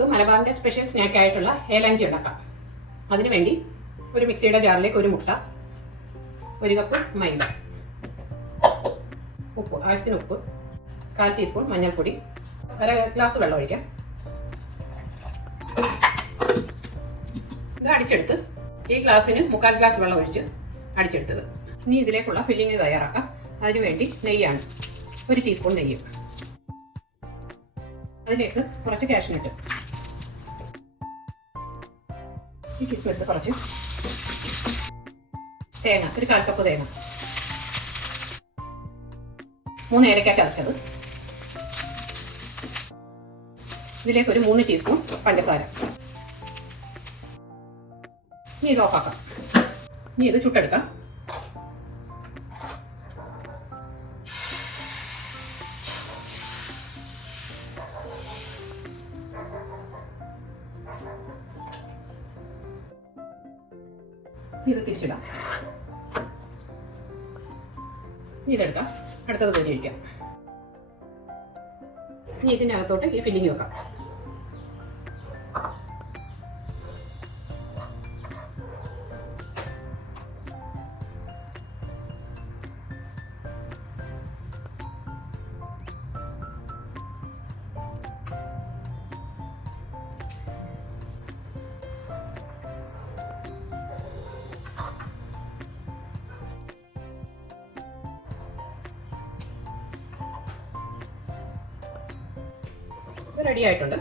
നമുക്ക് മലബാറിന്റെ special snack ആയിട്ടുള്ള ഏലാഞ്ചി ഉണ്ടാക്കാം. അതിനുവേണ്ടി ഒരു മിക്സിയുടെ ജാറിലേക്ക് ഒരു മുട്ട, 1 കപ്പ് മൈദ, ഉപ്പ്, ആവശ്യത്തിന് ഉപ്പ്, 1/4 ടീസ്പൂൺ മഞ്ഞൾപ്പൊടി, 1 ഗ്ലാസ് വെള്ളം ഒഴിക്കാം. ഇത് അടിച്ചെടുത്ത് ഈ ഗ്ലാസ്സിന് 1/4 ഗ്ലാസ് വെള്ളം ഒഴിച്ച് അടിച്ചെടുത്തത്. ഇനി ഇതിലേക്കുള്ള ഫില്ലിങ് തയ്യാറാക്കാം. അതിനുവേണ്ടി നെയ്യാണ്, 1 ടീസ്പൂൺ നെയ്യ്. അതിലേക്ക് കുറച്ച് കാഷ്നട്ട്, ഈ കിസ്മിസ് കുറച്ച്, തേങ്ങ, 1/4 കപ്പ് തേങ്ങ, 3 ഏലക്ക ചതച്ചത്, ഇതിലേക്ക് ഒരു 3 ടീസ്പൂൺ പഞ്ചസാര. ഇനി ഇത് ഓഫാക്കാം. ഇനി ഇത് ചുട്ടെടുക്കാം. ഇത് തിരിച്ചിടാം. ഇതെടുക്കാം. അടുത്തത് കോരി ഒഴിക്കാം. ഇനി ഇതിനകത്തോട്ട് ഈ ഫില്ലിങ് വെക്കാം. റെഡി ആയിട്ടുണ്ട്.